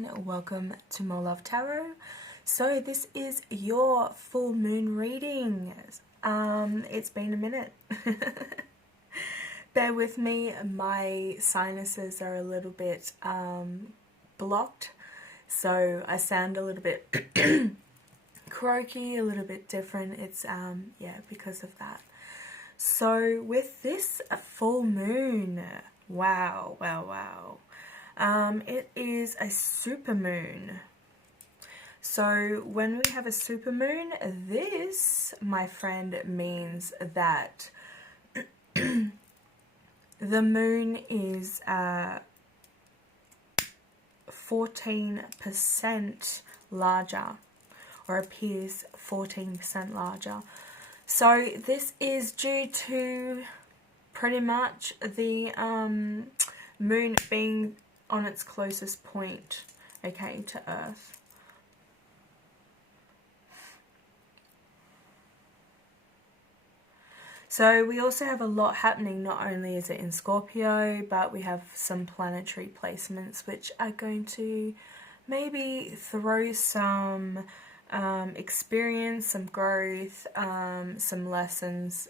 everyone, welcome to More Love Tarot. So this is your full moon reading. It's been a minute. Bear with me, my sinuses are a little bit blocked, so I sound a little bit croaky, a little bit different. It's yeah, because of that. So with this full moon, wow. It is a supermoon. So when we have a supermoon, this, my friend, means that the moon is 14% larger, or appears 14% larger. So this is due to pretty much the moon being on its closest point, okay, to Earth. So we also have a lot happening. Not only is it in Scorpio, but we have some planetary placements which are going to maybe throw some experience, some growth, some lessons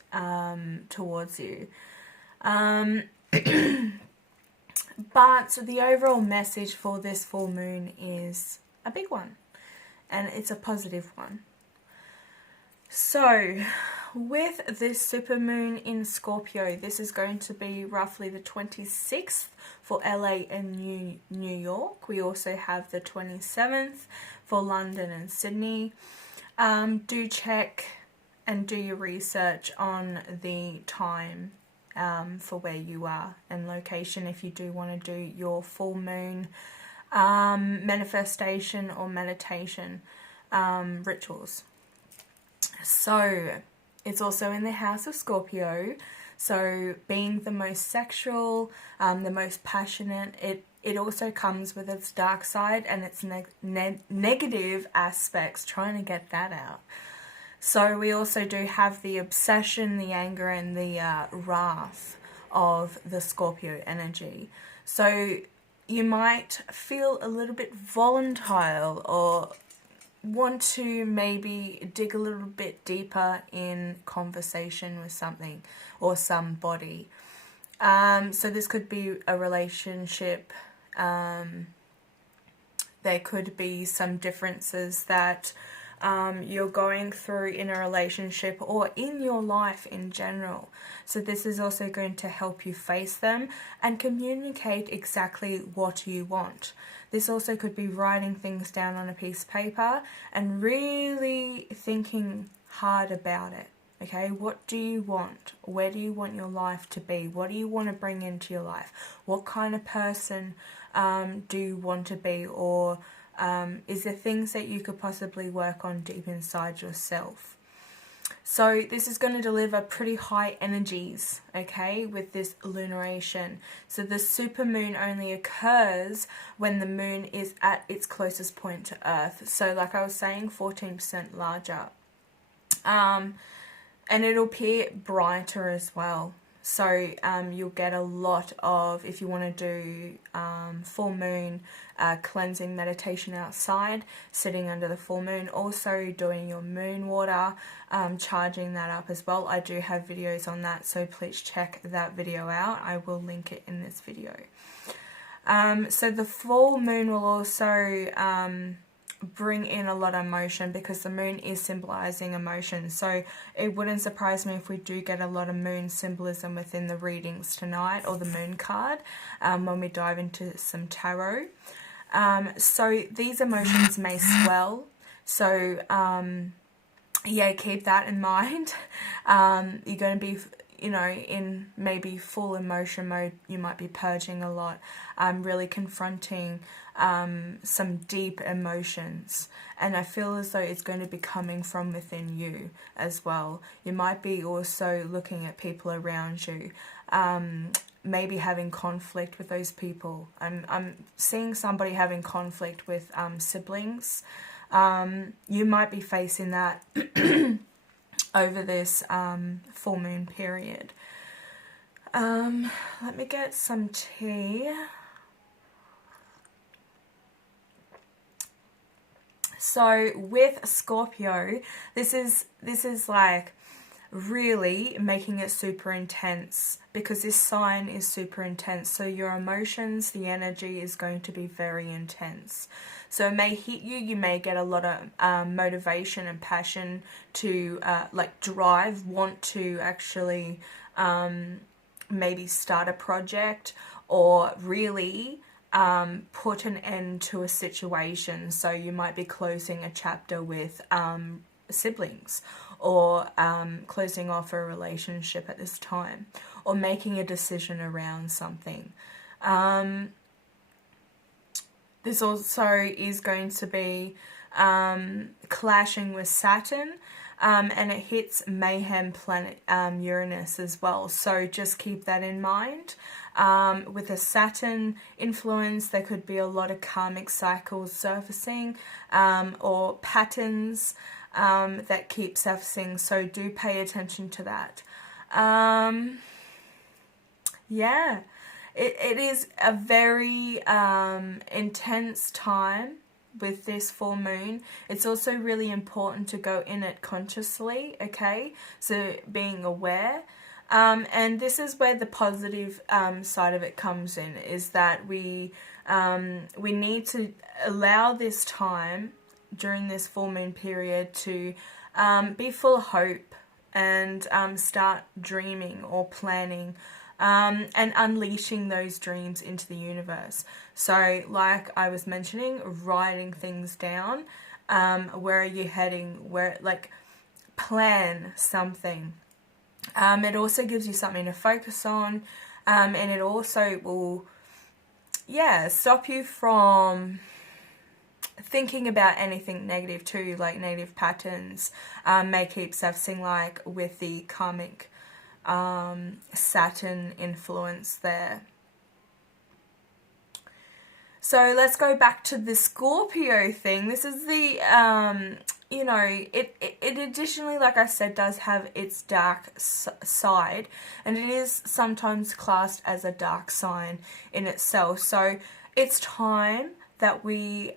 towards you. But the overall message for this full moon is a big one, and it's a positive one. So with this supermoon in Scorpio, this is going to be roughly the 26th for LA and New York. We also have the 27th for London and Sydney. Do check and do your research on the time for where you are and location if you do want to do your full moon manifestation or meditation rituals. So it's also in the house of Scorpio, so being the most sexual, the most passionate, it also comes with its dark side and its negative aspects, trying to get that out. So we also do have the obsession, the anger, and the wrath of the Scorpio energy. So you might feel a little bit volatile or want to maybe dig a little bit deeper in conversation with something or somebody. So this could be a relationship. There could be some differences that you're going through in a relationship or in your life in general. So this is also going to help you face them and communicate exactly what you want. This also could be writing things down on a piece of paper and really thinking hard about it. Okay, what do you want? Where do you want your life to be? What do you want to bring into your life? What kind of person do you want to be? Or is there things that you could possibly work on deep inside yourself? So this is going to deliver pretty high energies, okay, with this lunaration. So the supermoon only occurs when the moon is at its closest point to Earth. So like I was saying, 14% larger. And it'll appear brighter as well. So you'll get a lot of, if you want to do full moon cleansing meditation outside, sitting under the full moon, also doing your moon water, charging that up as well. I do have videos on that, so please check that video out. I will link it in this video. So the full moon will also bring in a lot of emotion, because the moon is symbolizing emotion. So it wouldn't surprise me if we do get a lot of moon symbolism within the readings tonight, or the moon card, when we dive into some tarot. So these emotions may swell, so yeah, keep that in mind. You're going to be, you know, in maybe full emotion mode. You might be purging a lot, really confronting some deep emotions, and I feel as though it's going to be coming from within you as well. You might be also looking at people around you, maybe having conflict with those people. I'm seeing somebody having conflict with siblings. You might be facing that over this full moon period. Let me get some tea. So with Scorpio, this is like really making it super intense, because this sign is super intense. So your emotions, the energy is going to be very intense. So it may hit you, you may get a lot of motivation and passion to like drive, want to actually maybe start a project, or really put an end to a situation. So you might be closing a chapter with siblings, or closing off a relationship at this time, or making a decision around something. This also is going to be clashing with Saturn, and it hits mayhem planet Uranus as well. So just keep that in mind. With a Saturn influence, there could be a lot of karmic cycles surfacing, or patterns that keep surfacing, so do pay attention to that. Yeah, it is a very intense time with this full moon. It's also really important to go in it consciously, okay? So being aware. And this is where the positive side of it comes in, is that we need to allow this time during this full moon period to be full of hope, and start dreaming or planning, and unleashing those dreams into the universe. So like I was mentioning, writing things down, where are you heading, where, like, plan something. It also gives you something to focus on, and it also will, stop you from thinking about anything negative too, like negative patterns may keep surfacing, like with the karmic Saturn influence there. So let's go back to the Scorpio thing. This is the, you know, it additionally, like I said, does have its dark side, and it is sometimes classed as a dark sign in itself. So it's time that we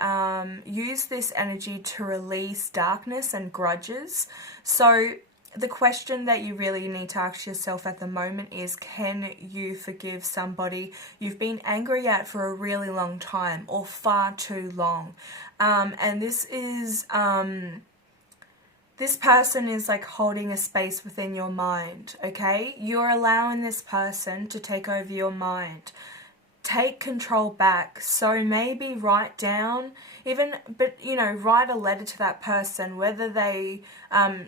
use this energy to release darkness and grudges. So the question that you really need to ask yourself at the moment is, can you forgive somebody you've been angry at for a really long time, or far too long? And this is, this person is like holding a space within your mind, okay? You're allowing this person to take over your mind. Take control back. So maybe write down, write a letter to that person, whether they,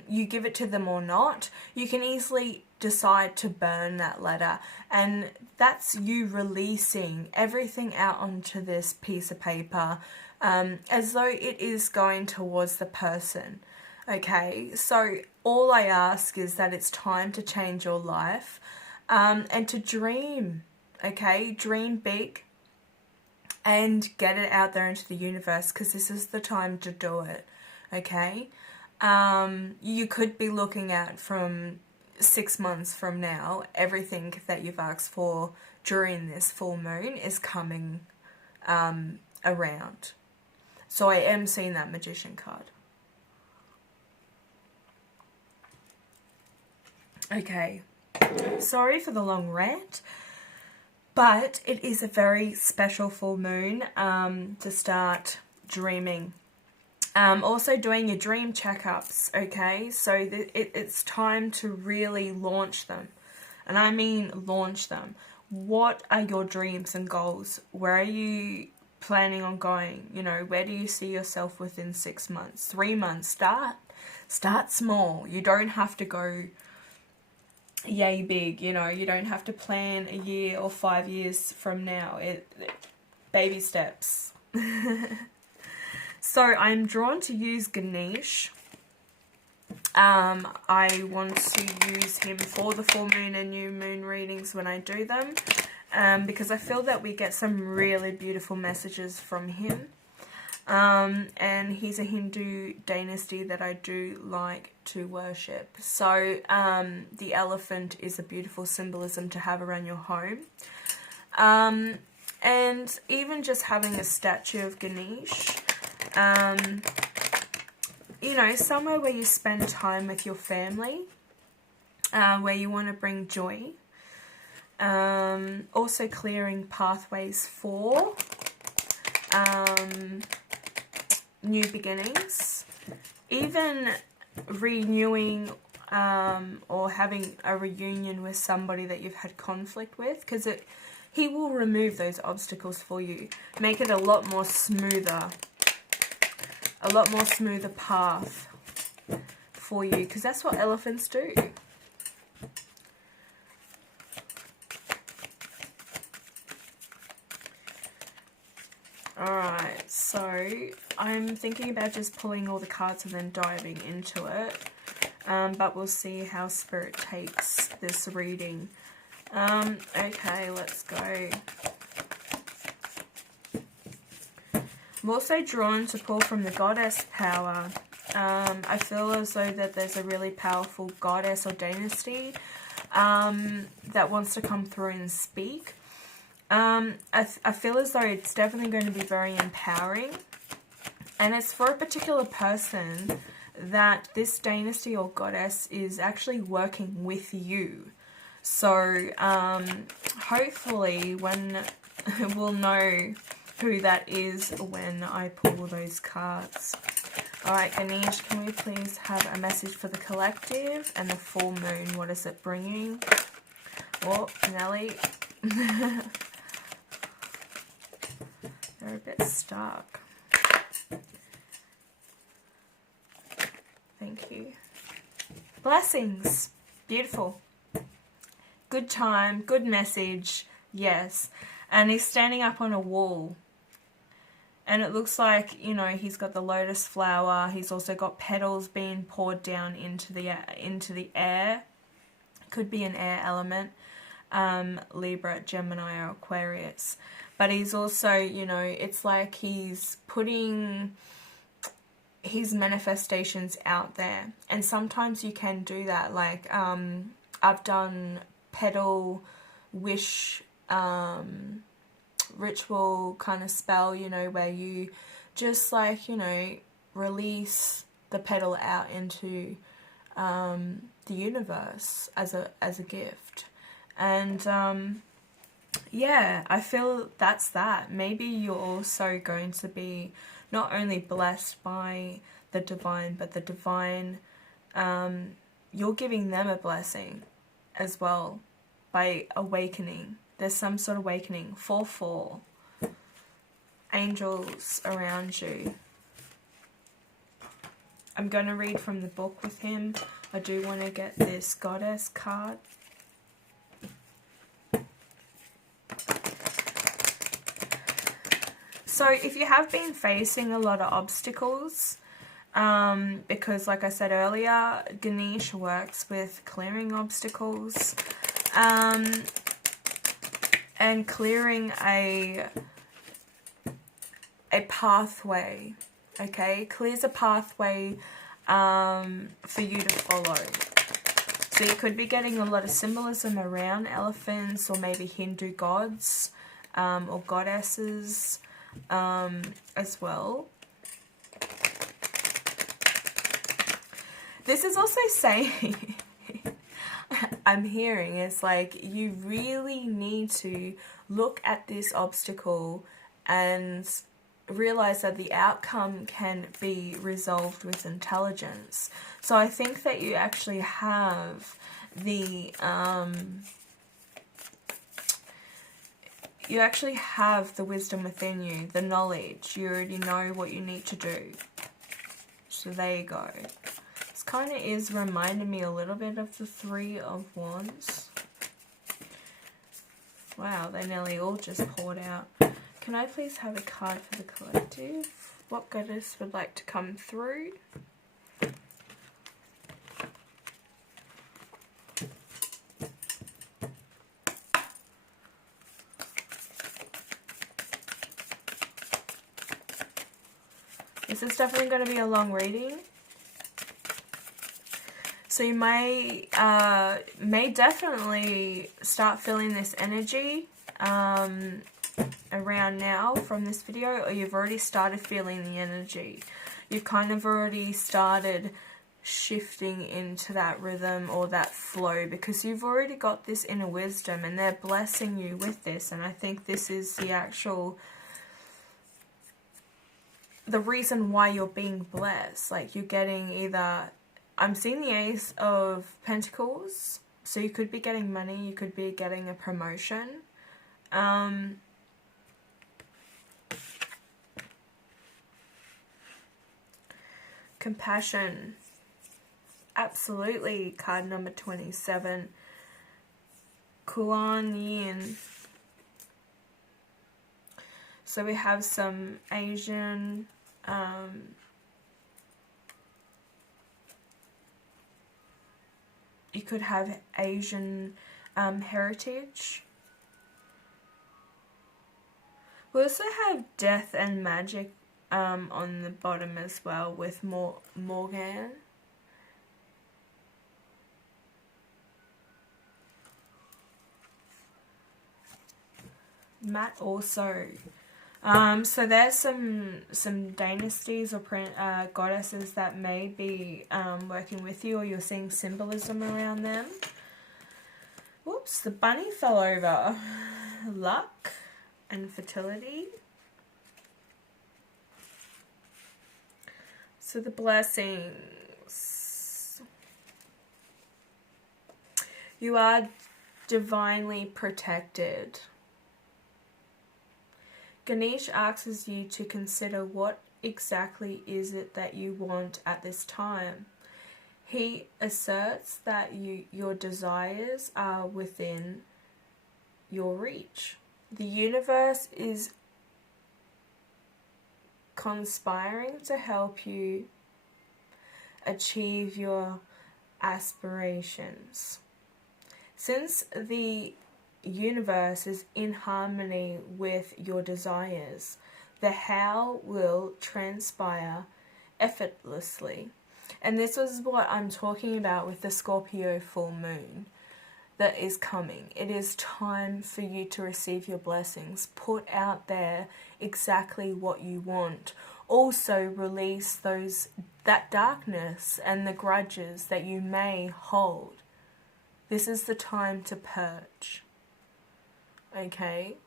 you give it to them or not. You can easily decide to burn that letter, and that's you releasing everything out onto this piece of paper, as though it is going towards the person. Okay, so all I ask is that it's time to change your life, and to dream. Okay, dream big and get it out there into the universe, because this is the time to do it. Okay, you could be looking at, from 6 months from now, everything that you've asked for during this full moon is coming around. So I am seeing that Magician card. Okay, sorry for the long rant. But it is a very special full moon to start dreaming. Also doing your dream checkups, okay? So it's time to really launch them. And I mean launch them. What are your dreams and goals? Where are you planning on going? You know, where do you see yourself within 6 months? 3 months? Start small. You don't have to go yay big, you know. You don't have to plan a year or 5 years from now. Baby steps. So I'm drawn to use Ganesh. I want to use him for the full moon and new moon readings when I do them, because I feel that we get some really beautiful messages from him. And he's a Hindu dynasty that I do like to worship. So the elephant is a beautiful symbolism to have around your home. And even just having a statue of Ganesh you know, somewhere where you spend time with your family, where you want to bring joy. Also clearing pathways for new beginnings, even renewing or having a reunion with somebody that you've had conflict with, because he will remove those obstacles for you, make it a lot more smoother path for you, because that's what elephants do. Alright, so I'm thinking about just pulling all the cards and then diving into it. But we'll see how Spirit takes this reading. Okay, let's go. I'm also drawn to pull from the Goddess power. I feel as though that there's a really powerful goddess or dynasty that wants to come through and speak. I feel as though it's definitely going to be very empowering, and it's for a particular person that this dynasty or goddess is actually working with you. So hopefully we'll know who that is when I pull those cards. Alright, Ganesh, can we please have a message for the collective and the full moon? What is it bringing? Oh, Nelly. They're a bit stuck. Thank you. Blessings. Beautiful. Good time. Good message. Yes. And he's standing up on a wall. And it looks like, you know, he's got the lotus flower. He's also got petals being poured down into the air. Could be an air element. Libra, Gemini, or Aquarius. But he's also, you know, it's like he's putting his manifestations out there. And sometimes you can do that. Like, I've done petal wish ritual kind of spell, you know, where you just like, you know, release the petal out into the universe as a gift. And yeah, I feel that's that. Maybe you're also going to be not only blessed by the divine, but the divine, you're giving them a blessing as well by awakening. There's some sort of awakening. 4-4. Angels around you. I'm going to read from the book with him. I do want to get this goddess card. So if you have been facing a lot of obstacles, because like I said earlier, Ganesh works with clearing obstacles and clearing a pathway, okay? Clears a pathway for you to follow. So you could be getting a lot of symbolism around elephants or maybe Hindu gods or goddesses as well. This is also saying, I'm hearing, it's like you really need to look at this obstacle and realize that the outcome can be resolved with intelligence. So I think that you actually have the wisdom within you, the knowledge. You already know what you need to do. So there you go. This kind of is reminding me a little bit of the Three of Wands. Wow, they nearly all just poured out. Can I please have a card for the collective? What goddess would like to come through? This is definitely going to be a long reading. So you may definitely start feeling this energy around now from this video, or you've already started feeling the energy. you've kind of already started shifting into that rhythm or that flow, because you've already got this inner wisdom and they're blessing you with this. And I think this is the reason why you're being blessed. Like, you're getting either, I'm seeing the Ace of Pentacles, so you could be getting money, you could be getting a promotion. Compassion. Absolutely. Card number 27. Kuan Yin. So we have some Asian, you could have Asian heritage. We also have death and magic on the bottom as well with Morgan. Matt also. So there's some dynasties or goddesses that may be working with you, or you're seeing symbolism around them. Whoops, the bunny fell over. Luck and fertility. So the blessings. You are divinely protected. Ganesh asks you to consider what exactly is it that you want at this time. He asserts that your desires are within your reach. The universe is conspiring to help you achieve your aspirations. Since the universe is in harmony with your desires, the how will transpire effortlessly. And this was what I'm talking about with the Scorpio full moon that is coming. It is time for you to receive your blessings. Put out there exactly what you want. Also release that darkness and the grudges that you may hold. This is the time to purge. Okay?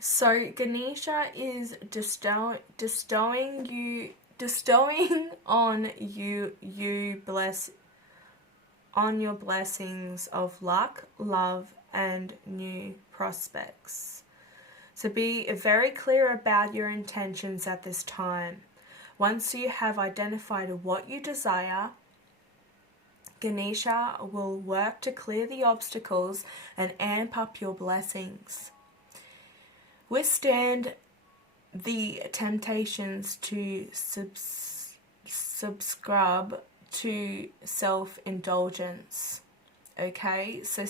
So Ganesha is bestowing on your blessings of luck, love, and new prospects. So be very clear about your intentions at this time. Once you have identified what you desire, Ganesha will work to clear the obstacles and amp up your blessings. Withstand the temptations to subscribe to self-indulgence. Okay, so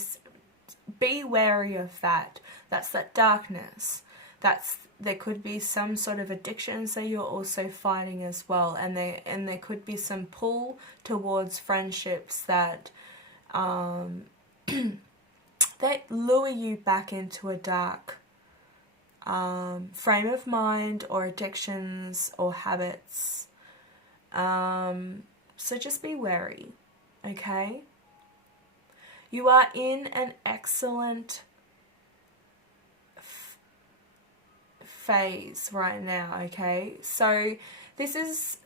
be wary of that. That's that darkness. There could be some sort of addictions that you're also fighting as well, and there could be some pull towards friendships that that lure you back into a dark frame of mind, or addictions or habits. So just be wary, okay? You are in an excellent phase right now, okay? So this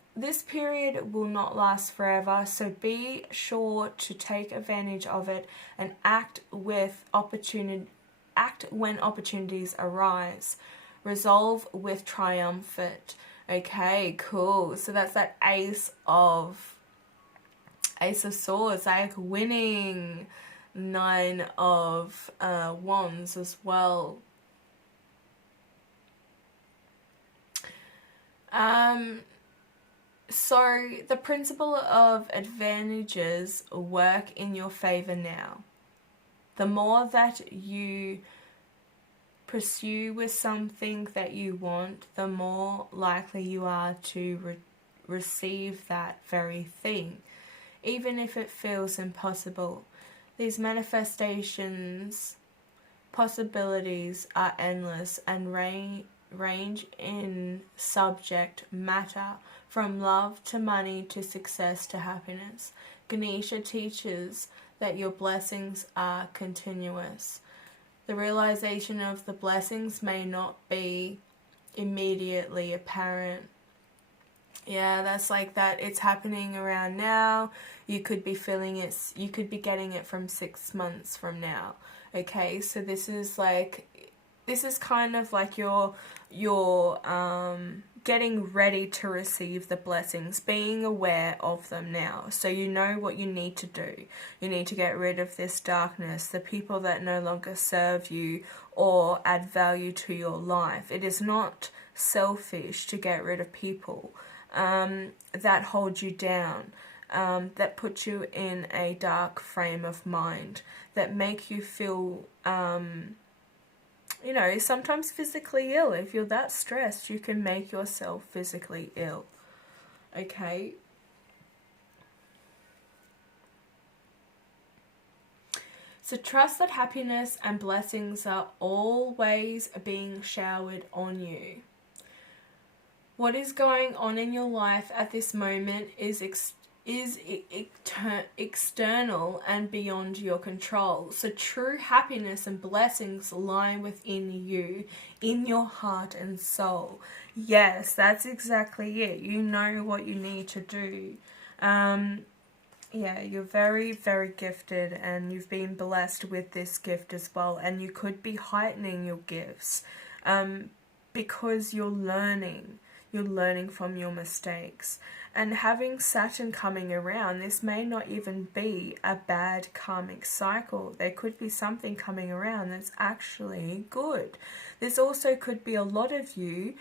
period will not last forever, so be sure to take advantage of it and act when opportunities arise. Resolve with triumphant. Okay, cool. So that's that Ace of Swords, like winning. 9 of Wands as well. So the principle of advantages work in your favor now. The more that you pursue with something that you want, the more likely you are to receive that very thing, even if it feels impossible. These manifestations possibilities are endless and range in subject matter, from love to money to success to happiness. Ganesha teaches that your blessings are continuous. The realization of the blessings may not be immediately apparent. Yeah, that's like that. It's happening around now. You could be feeling it. You could be getting it from 6 months from now. Okay, so this is kind of like you're getting ready to receive the blessings, being aware of them now. So you know what you need to do. You need to get rid of this darkness, the people that no longer serve you or add value to your life. It is not selfish to get rid of people that hold you down, that put you in a dark frame of mind, that make you feel, sometimes physically ill. If you're that stressed, you can make yourself physically ill. Okay? So trust that happiness and blessings are always being showered on you. What is going on in your life at this moment is external and beyond your control. So true happiness and blessings lie within you, in your heart and soul. Yes, that's exactly it. You know what you need to do. Yeah, you're very, very gifted, and you've been blessed with this gift as well. And you could be heightening your gifts because you're learning. You're learning from your mistakes. And having Saturn coming around, this may not even be a bad karmic cycle. There could be something coming around that's actually good. This also could be a lot of you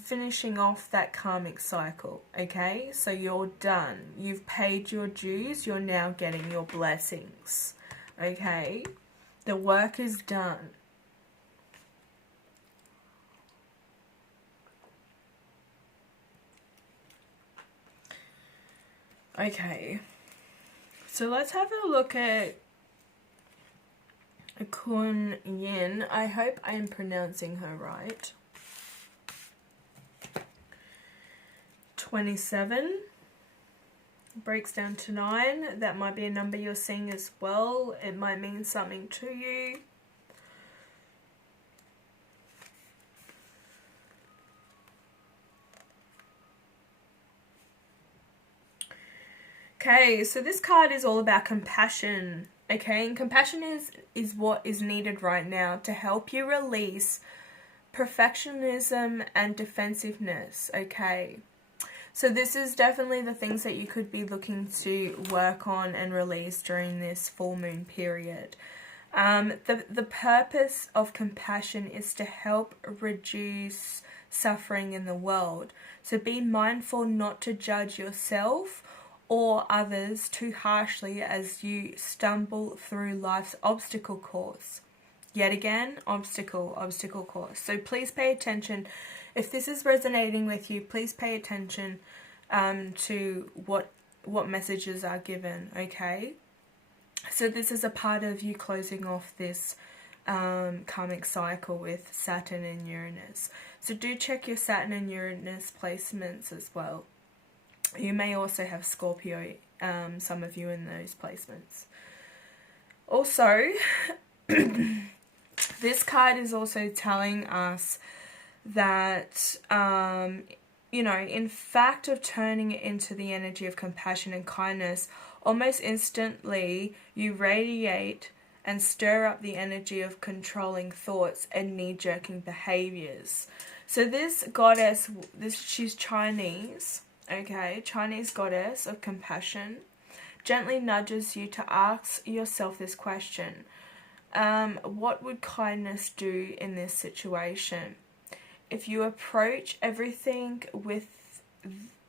finishing off that karmic cycle, okay? So you're done. You've paid your dues. You're now getting your blessings, okay? The work is done. Okay, so let's have a look at Comin. I hope I'm pronouncing her right. 27 breaks down to 9. That might be a number you're seeing as well. It might mean something to you. Okay, so this card is all about compassion, okay? And compassion is what is needed right now to help you release perfectionism and defensiveness, okay? So this is definitely the things that you could be looking to work on and release during this full moon period. The purpose of compassion is to help reduce suffering in the world. So be mindful not to judge yourself or others too harshly as you stumble through life's obstacle course. Yet again, obstacle course. So please pay attention. If this is resonating with you, please pay attention to what messages are given, okay? So this is a part of you closing off this karmic cycle with Saturn and Uranus. So do check your Saturn and Uranus placements as well. You may also have Scorpio, some of you in those placements. Also, this card is also telling us that, in fact of turning it into the energy of compassion and kindness, almost instantly you radiate and stir up the energy of controlling thoughts and knee-jerking behaviors. So this goddess, she's Chinese, okay, Chinese goddess of compassion, gently nudges you to ask yourself this question. What would kindness do in this situation? If you approach everything with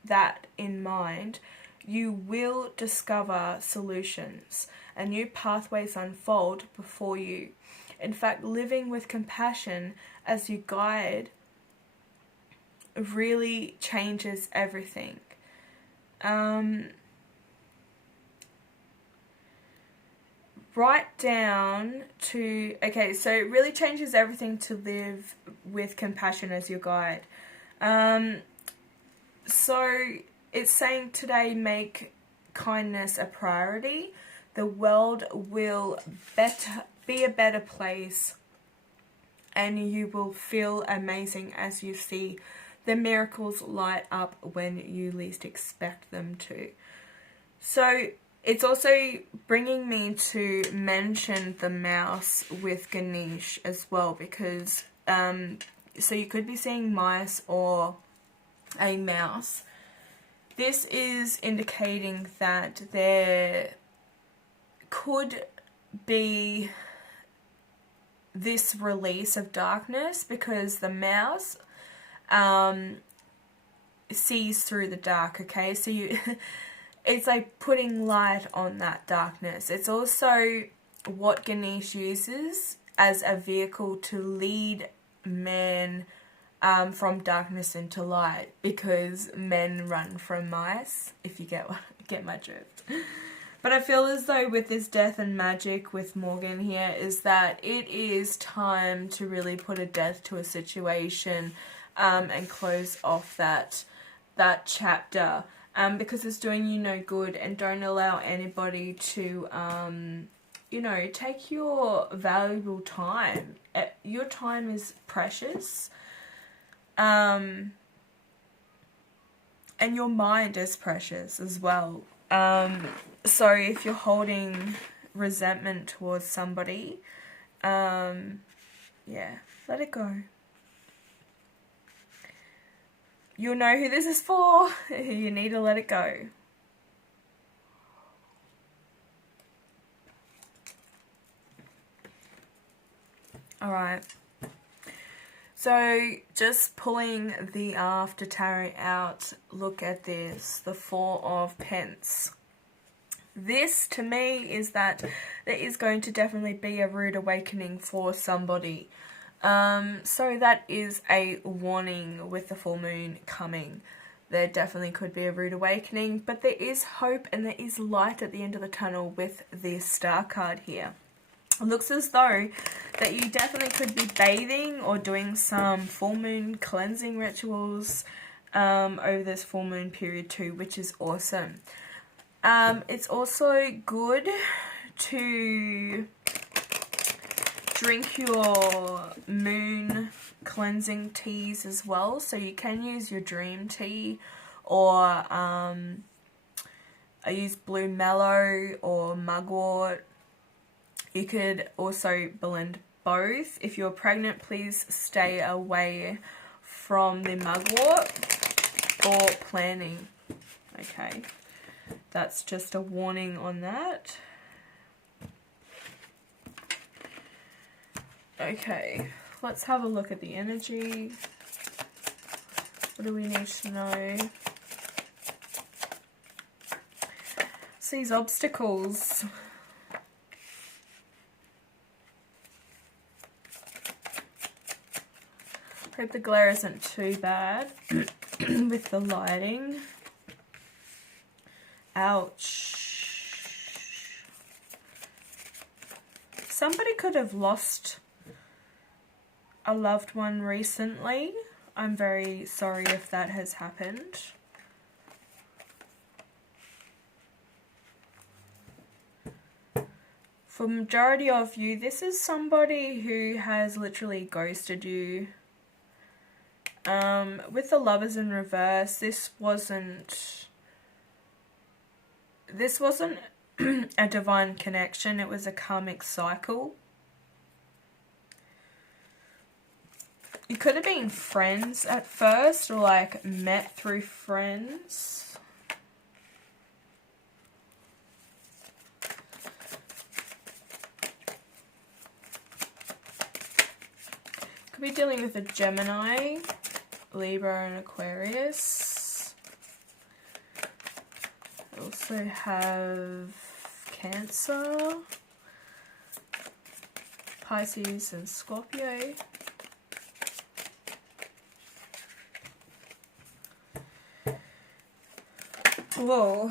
that in mind, you will discover solutions and new pathways unfold before you. In fact, living with compassion as you guide really changes everything. write down to, okay, so it really changes everything to live with compassion as your guide. So it's saying today, make kindness a priority. The world will be a better place, and you will feel amazing as you see the miracles light up when you least expect them to. So it's also bringing me to mention the mouse with Ganesh as well, because so you could be seeing mice or a mouse. This is indicating that there could be this release of darkness, because the mouse sees through the dark, okay? So you it's like putting light on that darkness. It's also what Ganesh uses as a vehicle to lead men from darkness into light, because men run from mice, if you get my drift. But I feel as though with this death and magic with Morgan here is that it is time to really put a death to a situation and close off that chapter, because it's doing you no good, and don't allow anybody to you know, take your valuable time. Your time is precious. And your mind is precious as well. So if you're holding resentment towards somebody, yeah, let it go. You'll know who this is for. You need to let it go. Alright. So, just pulling the after tarot out, look at this, the Four of Pence. This, to me, is that there is going to definitely be a rude awakening for somebody. So that is a warning with the full moon coming. There definitely could be a rude awakening, but there is hope and there is light at the end of the tunnel with this Star card here. It looks as though that you definitely could be bathing or doing some full moon cleansing rituals over this full moon period too, which is awesome. It's also good to drink your moon cleansing teas as well. So you can use your dream tea, or I use blue mallow or mugwort. You could also blend both. If you're pregnant, please stay away from the mugwort or planning. Okay, that's just a warning on that. Okay, let's have a look at the energy. What do we need to know? It's these obstacles. Hope the glare isn't too bad with the lighting. Ouch. Somebody could have lost a loved one recently. I'm very sorry if that has happened. For majority of you, this is somebody who has literally ghosted you. With the Lovers in reverse, this wasn't a divine connection, it was a karmic cycle. You could have been friends at first, or like met through friends. Could be dealing with a Gemini, Libra and Aquarius. I also have Cancer, Pisces and Scorpio. Whoa.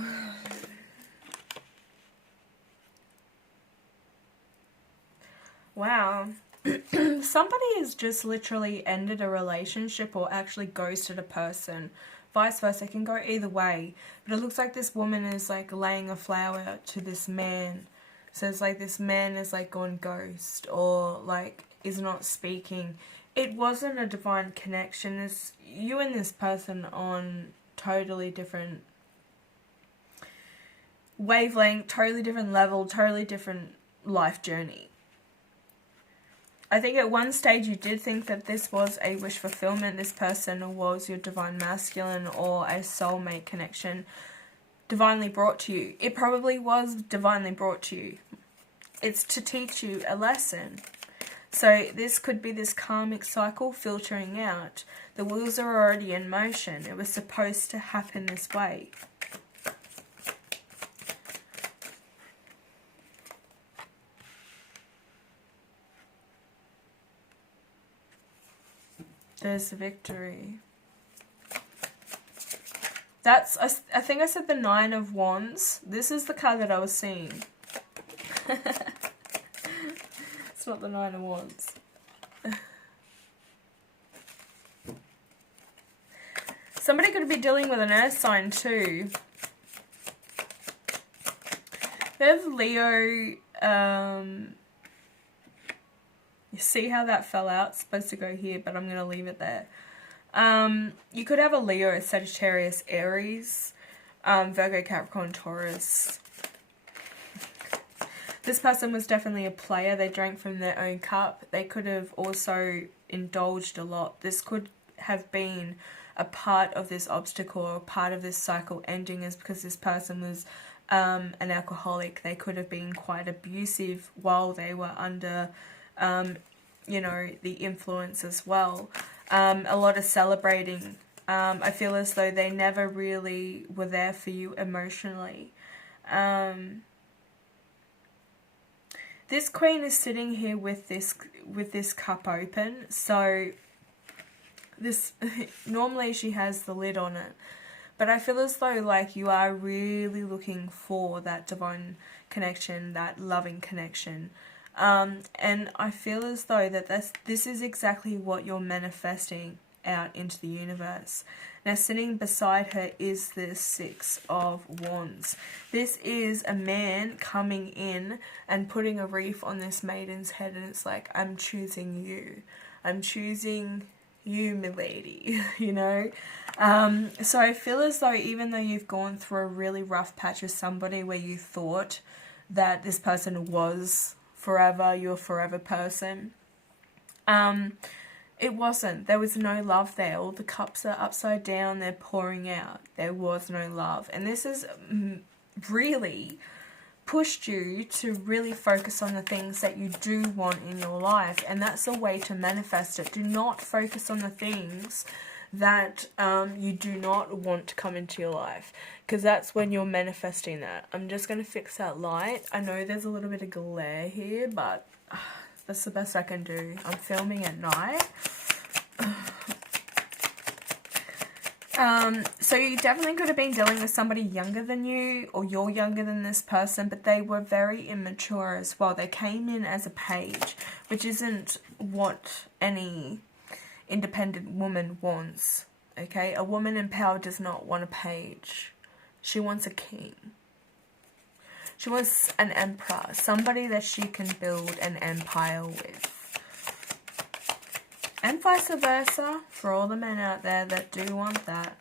Wow. Somebody has just literally ended a relationship or actually ghosted a person. Vice versa, it can go either way. But it looks like this woman is like laying a flower to this man. So it's like this man is like gone ghost or like is not speaking. It wasn't a divine connection. It's you and this person on totally different wavelength, totally different level, totally different life journey. I think at one stage you did think that this was a wish fulfillment. This person was your divine masculine or a soulmate connection divinely brought to you. It probably was divinely brought to you. It's to teach you a lesson. So this could be this karmic cycle filtering out. The wheels are already in motion. It was supposed to happen this way. There's the victory. That's, I think I said the Nine of Wands. This is the card that I was seeing. It's not the Nine of Wands. Somebody could be dealing with an earth sign too. There's Leo. You see how that fell out? It's supposed to go here, but I'm going to leave it there. You could have a Leo, a Sagittarius, Aries, Virgo, Capricorn, Taurus. This person was definitely a player. They drank from their own cup. They could have also indulged a lot. This could have been a part of this obstacle or a part of this cycle ending is because this person was an alcoholic. They could have been quite abusive while they were under you know, the influence as well. A lot of celebrating. I feel as though they never really were there for you emotionally. This queen is sitting here with this cup open. So this normally she has the lid on it. But I feel as though like you are really looking for that divine connection, that loving connection. And I feel as though that this is exactly what you're manifesting out into the universe. Now, sitting beside her is the Six of Wands. This is a man coming in and putting a wreath on this maiden's head, and it's like, I'm choosing you. I'm choosing you, milady, you know? So I feel as though even though you've gone through a really rough patch with somebody where you thought that this person was forever, your forever person, it wasn't. There was no love there. All the cups are upside down. They're pouring out. There was no love. And this has really pushed you to really focus on the things that you do want in your life. And that's a way to manifest it. Do not focus on the things that you do not want to come into your life, because that's when you're manifesting that. I'm just going to fix that light. I know there's a little bit of glare here, but that's the best I can do. I'm filming at night. So you definitely could have been dealing with somebody younger than you, or you're younger than this person, but they were very immature as well. They came in as a page, which isn't what any independent woman wants. Okay, a woman in power does not want a page. She wants a king. She wants an emperor, somebody that she can build an empire with. And vice versa, for all the men out there that do want that.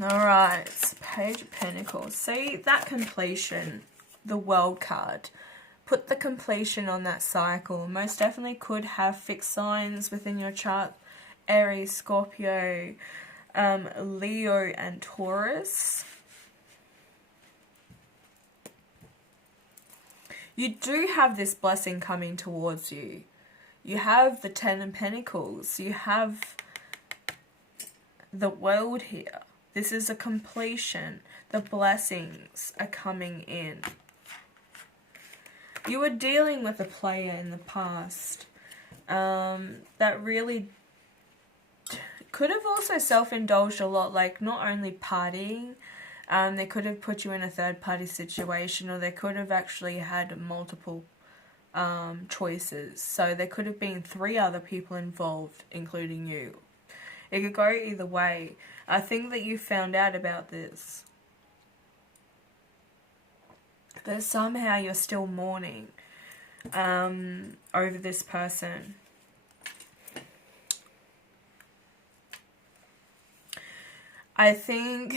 Alright, Page of Pentacles. See, that completion, the World card. Put the completion on that cycle. Most definitely could have fixed signs within your chart. Aries, Scorpio, Leo and Taurus. You do have this blessing coming towards you. You have the Ten of Pentacles. You have the World here. This is a completion. The blessings are coming in. You were dealing with a player in the past that really could have also self-indulged a lot, like not only partying, They could have put you in a third-party situation, or they could have actually had multiple choices. So there could have been 3 other people involved, including you. It could go either way. I think that you found out about this, that somehow you're still mourning over this person. I think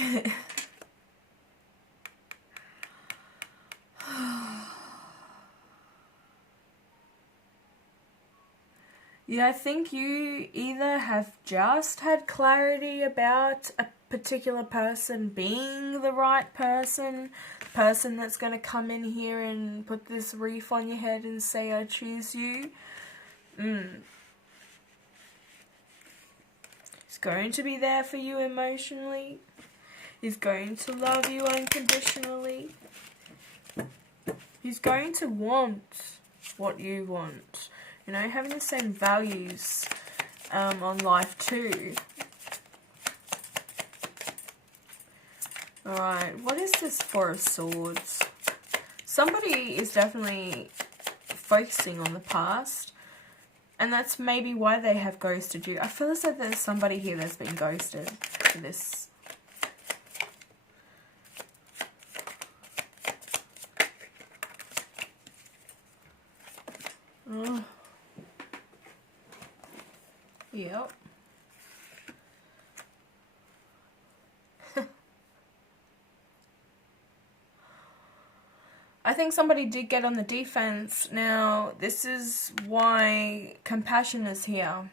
yeah, I think you either have just had clarity about a particular person being the right person, the person that's going to come in here and put this wreath on your head and say, I choose you. He's going to be there for you emotionally. He's going to love you unconditionally. He's going to want what you want. You know, having the same values on life too. Alright, what is this Four of Swords? Somebody is definitely focusing on the past. And that's maybe why they have ghosted you. I feel as though there's somebody here that's been ghosted for this. Oh. Yep. I think somebody did get on the defense. Now, this is why compassion is here.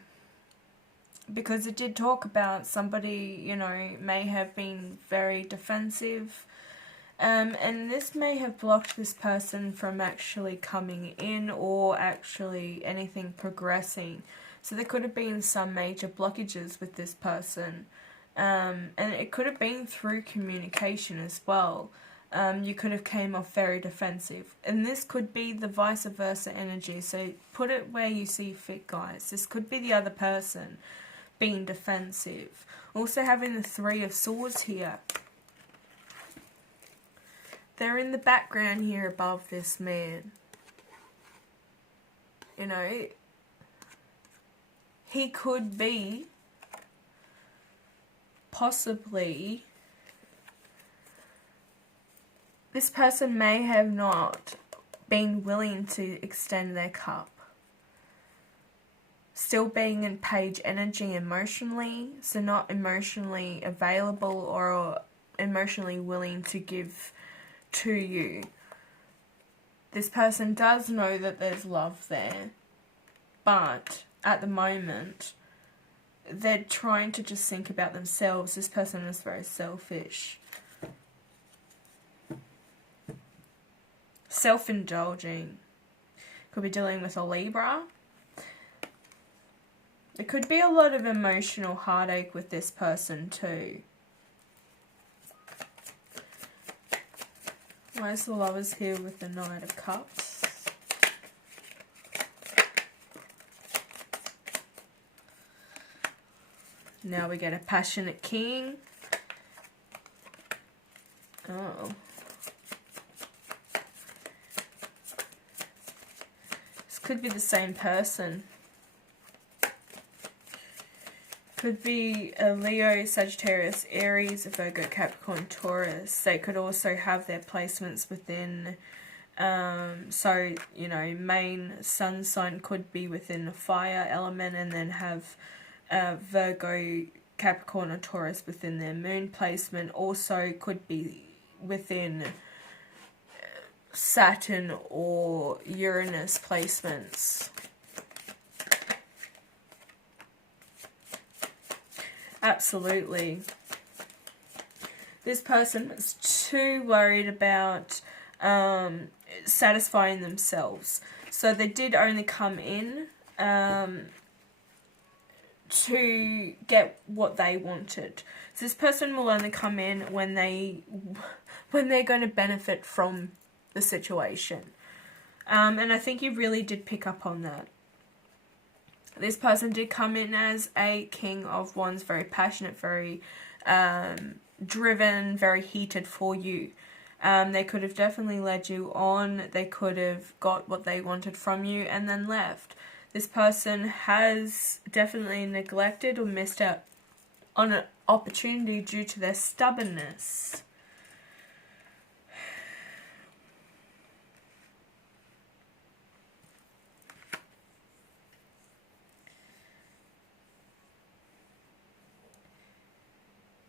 Because it did talk about somebody, you know, may have been very defensive. And this may have blocked this person from actually coming in or actually anything progressing. So there could have been some major blockages with this person. And it could have been through communication as well. You could have came off very defensive. And this could be the vice versa energy. So put it where you see fit, guys. This could be the other person being defensive. Also having the Three of Swords here. They're in the background here above this man. You know, he could be possibly... This person may have not been willing to extend their cup. Still being in page energy emotionally, so not emotionally available or emotionally willing to give to you. This person does know that there's love there, but at the moment, they're trying to just think about themselves. This person is very selfish. Self-indulging. Could be dealing with a Libra. There could be a lot of emotional heartache with this person too. Why is the Lovers here with the Knight of Cups? Now we get a Passionate King. Oh. This could be the same person. Could be a Leo, Sagittarius, Aries, Virgo, Capricorn, Taurus. They could also have their placements within, so, you know, main sun sign could be within the fire element, and then have Virgo, Capricorn, or Taurus within their moon placement. Also could be within Saturn or Uranus placements. Absolutely. This person is too worried about satisfying themselves. So they did only come in to get what they wanted. So this person will only come in when they're going to benefit from the situation. And I think you really did pick up on that. This person did come in as a King of Wands, very passionate, very driven, very heated for you. They could have definitely led you on. They could have got what they wanted from you and then left. This person has definitely neglected or missed out on an opportunity due to their stubbornness.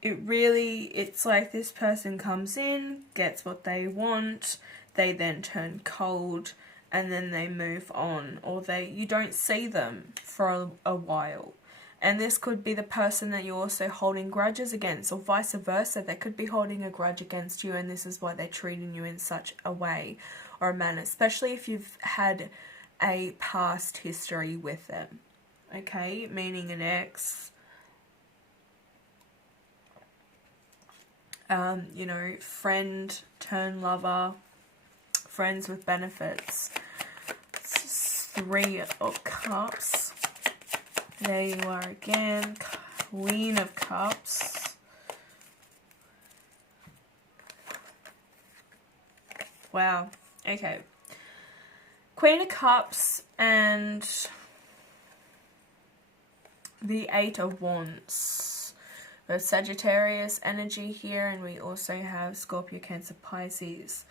It's like this person comes in, gets what they want, they then turn cold, and then they move on, or you don't see them for a while. And this could be the person that you're also holding grudges against, or vice versa. They could be holding a grudge against you, and this is why they're treating you in such a way or a manner, especially if you've had a past history with them. Okay, meaning an ex, friend turn lover, friends with benefits. Three of Cups. There you are again. Queen of Cups. Wow. Okay. Queen of Cups and the Eight of Wands. We have Sagittarius energy here, and we also have Scorpio, Cancer, Pisces.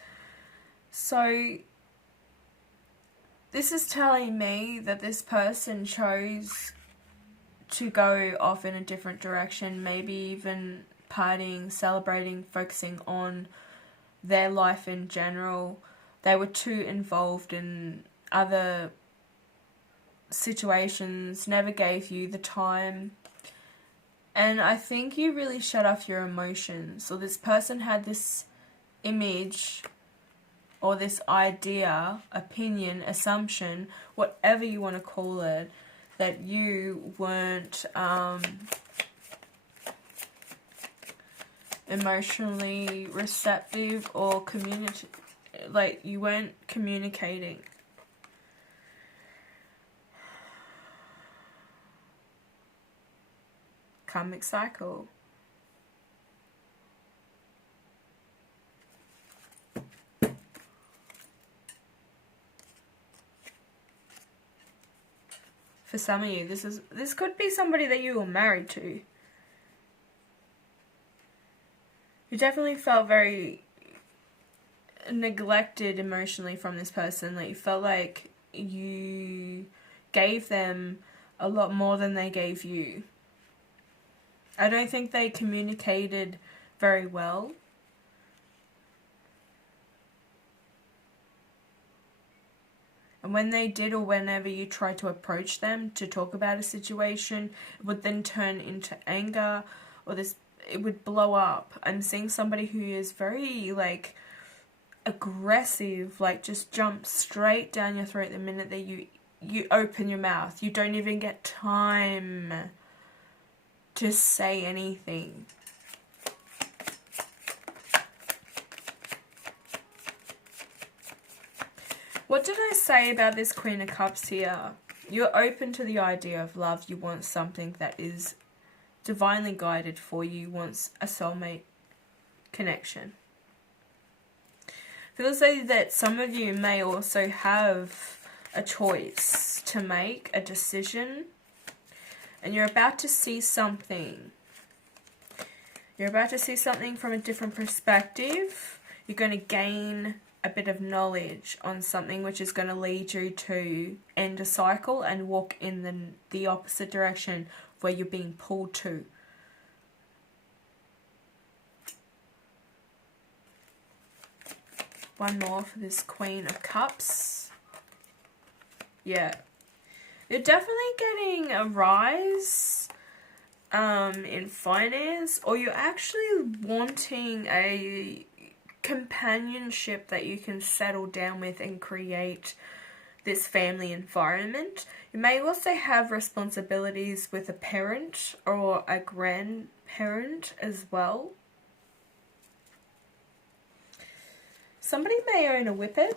So this is telling me that this person chose to go off in a different direction, maybe even partying, celebrating, focusing on their life in general. They were too involved in other situations, never gave you the time. And I think you really shut off your emotions. So this person had this image or this idea, opinion, assumption, whatever you want to call it, that you weren't emotionally receptive or you weren't communicating. Karmic cycle. For some of you, this could be somebody that you were married to. You definitely felt very neglected emotionally from this person. Like you felt like you gave them a lot more than they gave you. I don't think they communicated very well. And when they did, or whenever you tried to approach them to talk about a situation, it would then turn into anger, or it would blow up. I'm seeing somebody who is very, aggressive, just jump straight down your throat the minute that you open your mouth. You don't even get time to say anything. What did I say about this Queen of Cups here? You're open to the idea of love. You want something that is divinely guided for you. You want a soulmate connection. Feels like that some of you may also have a choice to make, a decision, and you're about to see something. You're about to see something from a different perspective. You're going to gain a bit of knowledge on something which is going to lead you to end a cycle and walk in the opposite direction where you're being pulled to. One more for this Queen of Cups. Yeah. You're definitely getting a rise in finance, or you're actually wanting a companionship that you can settle down with and create this family environment. You may also have responsibilities with a parent or a grandparent as well. Somebody may own a whippet.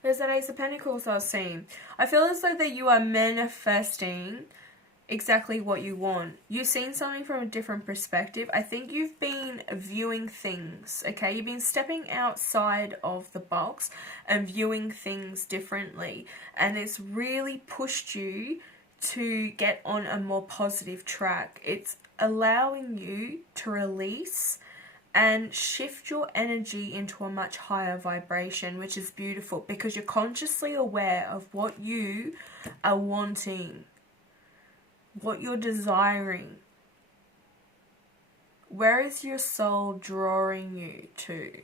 There's that Ace of Pentacles I was seeing. I feel as though that you are manifesting exactly what you want. You've seen something from a different perspective. I think you've been viewing things, okay? You've been stepping outside of the box and viewing things differently. And it's really pushed you to get on a more positive track. It's allowing you to release and shift your energy into a much higher vibration, which is beautiful because you're consciously aware of what you are wanting, what you're desiring. Where is your soul drawing you to?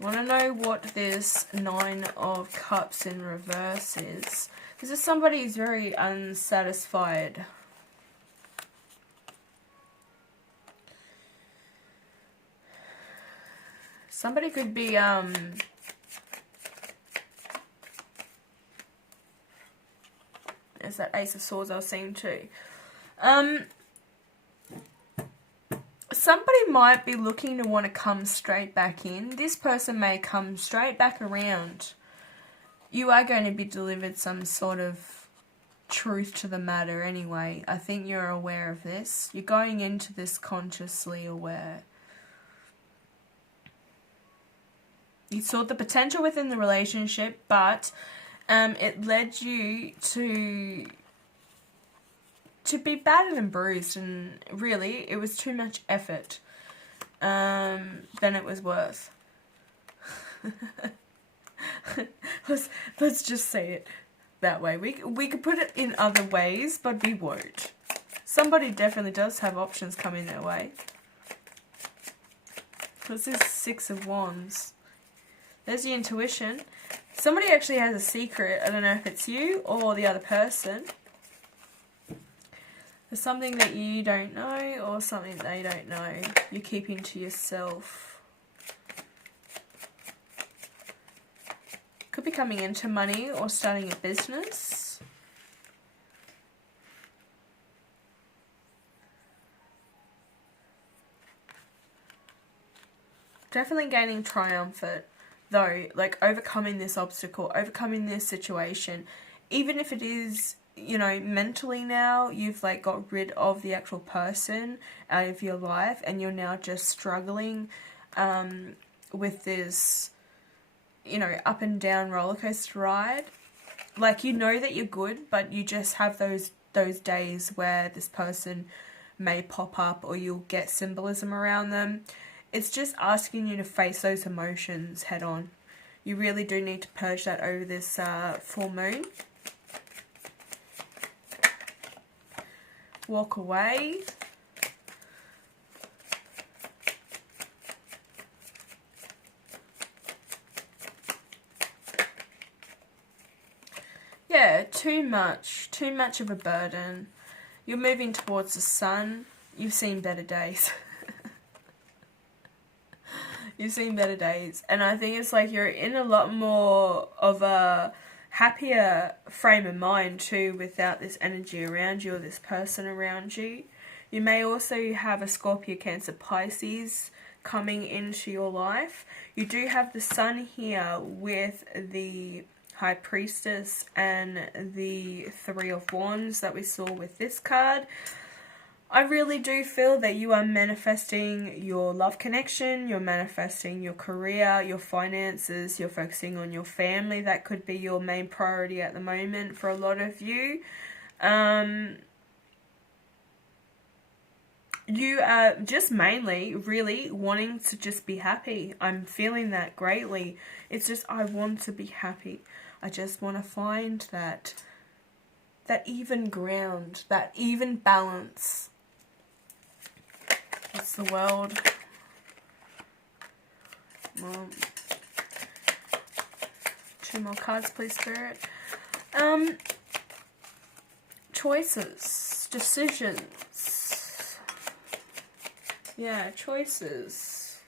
Want to know what this 9 of Cups in reverse is? This is somebody who's very unsatisfied. Somebody could be there's that Ace of Swords I was seeing too. Somebody might be looking to want to come straight back in. This person may come straight back around. You are going to be delivered some sort of truth to the matter anyway. I think you're aware of this. You're going into this consciously aware. You saw the potential within the relationship, but it led you to be battered and bruised, and really it was too much effort than it was worth. let's just say it that way. We could put it in other ways, but we won't. Somebody definitely does have options coming their way. What's this 6 of Wands? There's your intuition. Somebody actually has a secret. I don't know if it's you or the other person. There's something that you don't know or something they don't know. You're keeping to yourself. Could be coming into money or starting a business. Definitely gaining triumphant. Though, like overcoming this obstacle, overcoming this situation, even if it is, you know, mentally now, you've like got rid of the actual person out of your life and you're now just struggling with this, you know, up and down roller coaster ride. Like, you know that you're good, but you just have those days where this person may pop up or you'll get symbolism around them. It's just asking you to face those emotions head on. You really do need to purge that over this full moon. Walk away. Yeah, too much of a burden. You're moving towards the sun. You've seen better days. You've seen better days. And I think it's like you're in a lot more of a happier frame of mind too without this energy around you or this person around you. You may also have a Scorpio, Cancer, Pisces coming into your life. You do have the sun here with the High Priestess and the 3 of Wands that we saw with this card. I really do feel that you are manifesting your love connection, you're manifesting your career, your finances, you're focusing on your family. That could be your main priority at the moment for a lot of you. You are just mainly really wanting to just be happy. I'm feeling that greatly. It's just, I want to be happy. I just want to find that even ground, that even balance. What's the World? Well, 2 more cards, please, Spirit. Choices, decisions. Yeah, choices.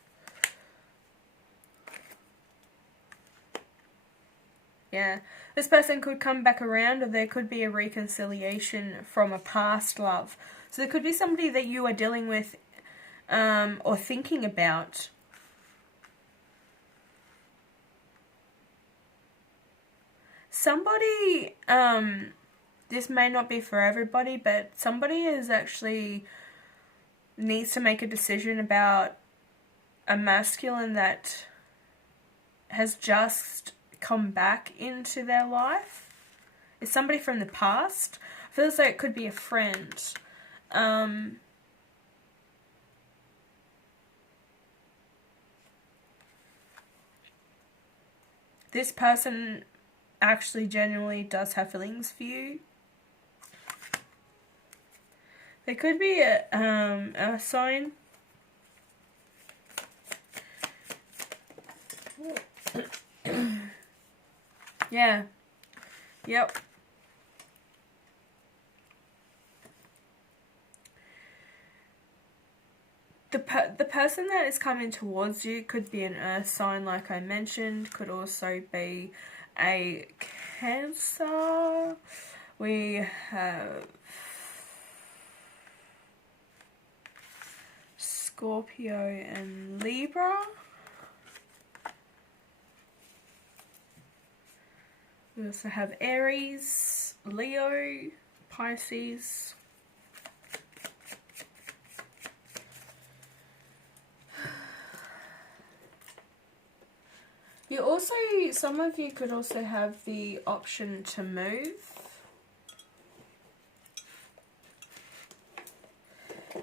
Yeah, this person could come back around, or there could be a reconciliation from a past love. So there could be somebody that you are dealing with or thinking about. Somebody, this may not be for everybody, but somebody is actually needs to make a decision about a masculine that has just come back into their life. It's somebody from the past. I feel as though it could be a friend. This person actually genuinely does have feelings for you. There could be a sign. Yeah. Yep. The person that is coming towards you could be an earth sign, like I mentioned. Could also be a Cancer. We have Scorpio and Libra. We also have Aries, Leo, Pisces. You also, some of you could also have the option to move.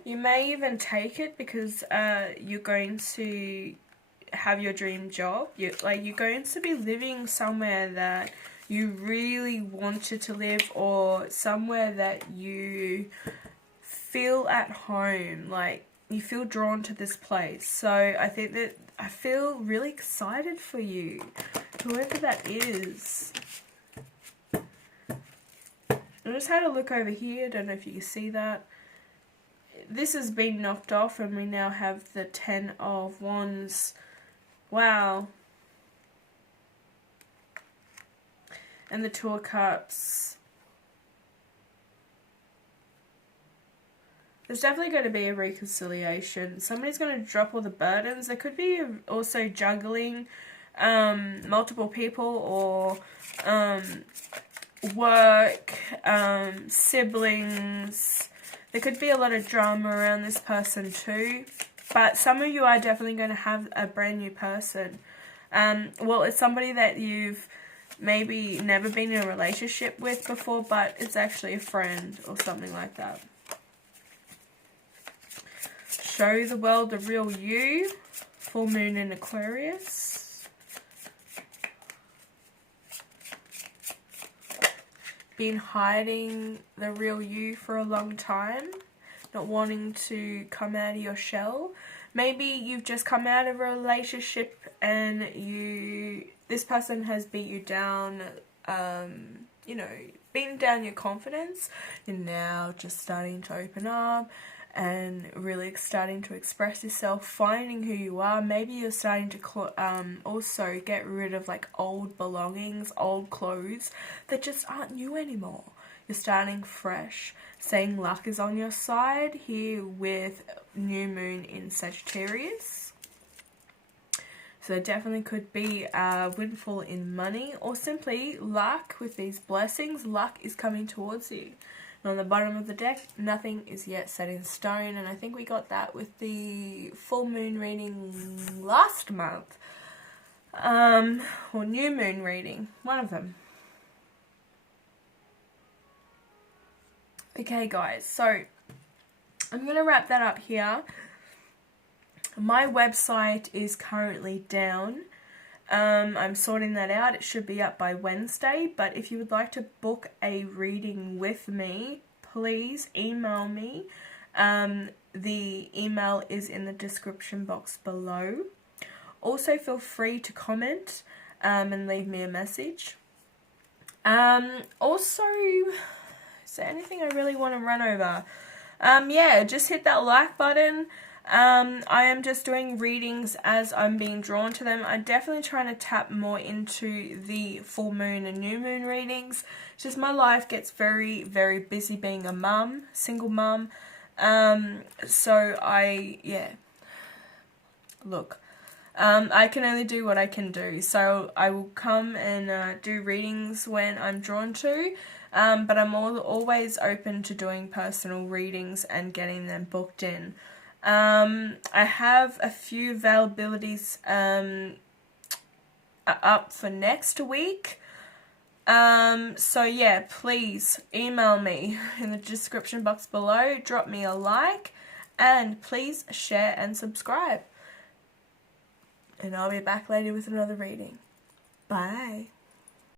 You may even take it because you're going to have your dream job. You're going to be living somewhere that you really wanted to live, or somewhere that you feel at home, like you feel drawn to this place. So I think that I feel really excited for you, whoever that is. I just had a look over here. I don't know if you can see that. This has been knocked off and we now have the 10 of Wands. Wow. And the 2 of Cups. There's definitely going to be a reconciliation. Somebody's going to drop all the burdens. There could be also juggling multiple people, or work, siblings. There could be a lot of drama around this person too. But some of you are definitely going to have a brand new person. Well, it's somebody that you've maybe never been in a relationship with before, but it's actually a friend or something like that. Show the world the real you. Full moon in Aquarius. Been hiding the real you for a long time. Not wanting to come out of your shell. Maybe you've just come out of a relationship and this person has beat you down, you know, beaten down your confidence. You're now just starting to open up and really starting to express yourself, finding who you are. Maybe you're starting to also get rid of like old belongings, old clothes that just aren't you anymore. You're starting fresh. Saying luck is on your side here with new moon in Sagittarius. So there definitely could be a windfall in money, or simply luck with these blessings. Luck is coming towards you. And on the bottom of the deck, nothing is yet set in stone. And I think we got that with the full moon reading last month. Or new moon reading. One of them. Okay guys, so I'm going to wrap that up here. My website is currently down. I'm sorting that out. It should be up by Wednesday, but if you would like to book a reading with me, please email me. The email is in the description box below. Also feel free to comment and leave me a message. Also, is there anything I really want to run over? Yeah, just hit that like button. I am just doing readings as I'm being drawn to them. I'm definitely trying to tap more into the full moon and new moon readings. It's just my life gets very, very busy being a mum, single mum. So yeah. Look, I can only do what I can do. So I will come and do readings when I'm drawn to, but I'm always open to doing personal readings and getting them booked in. I have a few availabilities up for next week. So yeah, please email me in the description box below, drop me a like, and please share and subscribe. And I'll be back later with another reading. Bye.